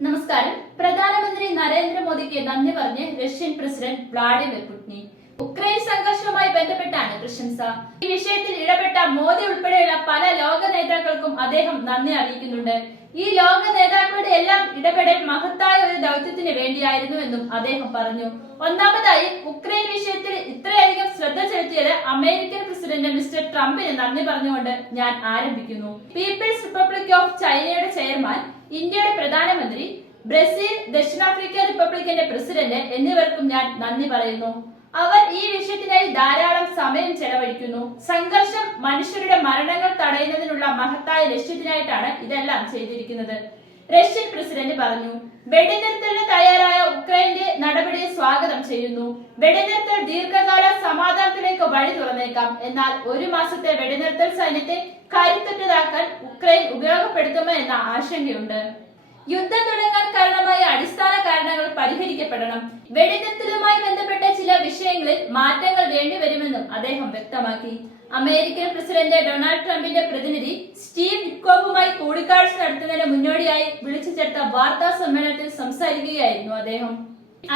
നമസ്കാരം. പ്രധാനമന്ത്രി നരേന്ദ്രമോദിക്ക് നന്ദി പറഞ്ഞ് Russian president Vladimir Putin. Ukraine സംഘർഷവുമായി ബന്ധപ്പെട്ടാണ് പ്രശംസ. ഈ വിഷയത്തിൽ ഇടപെട്ട മോദി ഉൾപ്പെടെയുള്ള പല ലോക നേതാക്കൾക്കും അദ്ദേഹം നന്ദി അറിയിക്കുന്നുണ്ട്. ഈ ലോക നേതാക്കളുടെ എല്ലാം ഇടപെടൽ മഹത്തായ ഒരു ദൗത്യത്തിന് വേണ്ടിയായിരുന്നുവെന്നും അദ്ദേഹം പറഞ്ഞു. ഒന്നാമതായി, ഉക്രൈൻ വിഷയത്തിൽ ഇത്രയധികം ശ്രദ്ധ ചെലുത്തിയത് അമേരിക്കൻ പ്രസിഡന്റ് മിസ്റ്റർ ട്രംപിന് നന്ദി പറഞ്ഞുകൊണ്ട് ഞാൻ ആരംഭിക്കുന്നു. പീപ്പിൾസ് റിപ്പബ്ലിക് ഓഫ് ചൈനയുടെ ചെയർമാൻ, ഇന്ത്യയുടെ പ്രധാനമന്ത്രി, ബ്രസീൽ, ദക്ഷിണാഫ്രിക്ക റിപ്പബ്ലിക്കിന്റെ പ്രസിഡന്റ് എന്നിവർക്കും ഞാൻ നന്ദി പറയുന്നു. അവർ ഈ വിഷയത്തിനായി ധാരാളം സമയം ചെലവഴിക്കുന്നു. സംഘർഷം മനുഷ്യരുടെ മരണങ്ങൾ തടയുന്നതിനുള്ള മഹത്തായ ലക്ഷ്യത്തിനായിട്ടാണ് ഇതെല്ലാം ചെയ്തിരിക്കുന്നത്, റഷ്യൻ പ്രസിഡന്റ് പറഞ്ഞു. വെടിനിർത്തലിന് തയ്യാറായ ഉക്രൈന്റെ നടപടിയെ സ്വാഗതം ചെയ്യുന്നു. വെടിനിർത്തൽ ദീർഘകാല സമാധാനത്തിലേക്ക് വഴി തുറന്നേക്കാം. എന്നാൽ ഒരു മാസത്തെ വെടിനിർത്തൽ സൈന്യത്തെ കരുത്തുറ്റതാക്കാൻ ഉക്രൈൻ ഉപയോഗപ്പെടുത്തുമോ എന്ന ആശങ്കയുണ്ട്. യുദ്ധം തുടങ്ങാൻ കാരണമായ അടിസ്ഥാന കാരണങ്ങൾ പരിഹരിക്കപ്പെടണം. വെടിനിർത്തലുമായി ബന്ധപ്പെട്ട ചില വിഷയങ്ങളിൽ മാറ്റങ്ങൾ വേണ്ടിവരുമെന്നും അദ്ദേഹം വ്യക്തമാക്കി. അമേരിക്കൻ പ്രസിഡന്റ് ഡൊണാൾഡ് ട്രംപിന്റെ പ്രതിനിധി സ്റ്റീവ് വിറ്റ്കോഫുമായി കൂടിക്കാഴ്ച നടത്തുന്നതിന് മുന്നോടിയായി വിളിച്ചു ചേർത്ത വാർത്താ സമ്മേളനത്തിൽ സംസാരിക്കുകയായിരുന്നു അദ്ദേഹം.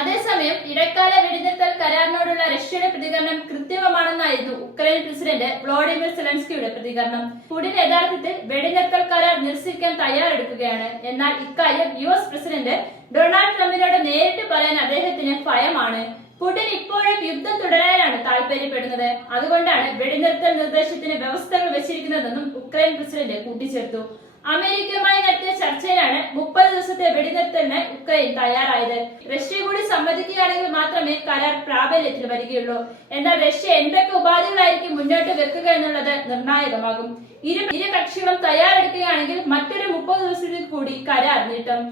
അതേസമയം ഇടക്കാല വെടിനിർത്തൽ കരാറിനോടുള്ള റഷ്യയുടെ പ്രതികരണം കൃത്രിമമാണെന്നായിരുന്നു ഉക്രൈൻ പ്രസിഡന്റ് വ്ളാഡിമിർ സെലൻസ്കിയുടെ പ്രതികരണം. പുടിൻ യഥാർത്ഥത്തിൽ വെടിനിർത്തൽ കരാർ നിരസിക്കാൻ തയ്യാറെടുക്കുകയാണ്. എന്നാൽ ഇക്കാര്യം US പ്രസിഡന്റ് ഡൊണാൾഡ് ട്രംപിനോട് നേരിട്ട് പറയാൻ അദ്ദേഹത്തിന് ഭയമാണ്. പുടിൻ ഇപ്പോഴും യുദ്ധം തുടരാനാണ് താല്പര്യപ്പെടുന്നത്. അതുകൊണ്ടാണ് വെടിനിർത്തൽ നിർദ്ദേശത്തിന് വ്യവസ്ഥകൾ വെച്ചിരിക്കുന്നതെന്നും ഉക്രൈൻ പ്രസിഡന്റ് കൂട്ടിച്ചേർത്തു. അമേരിക്കയുമായി നടത്തിയ ചർച്ചയിലാണ് 30 ദിവസത്തെ വെടിനിർത്തലിന് ഉക്രൈൻ തയ്യാറായത്. റഷ്യ കൂടി സമ്മതിക്കുകയാണെങ്കിൽ മാത്രമേ കരാർ പ്രാബല്യത്തിൽ വരികയുള്ളൂ. എന്നാൽ റഷ്യ എന്തൊക്കെ ഉപാധികളായിരിക്കും മുന്നോട്ട് വെക്കുക എന്നുള്ളത് നിർണായകമാകും. ഇരു കക്ഷികളും തയ്യാറെടുക്കുകയാണെങ്കിൽ മറ്റൊരു 30 ദിവസത്തിൽ കൂടി കരാർ നീട്ടും.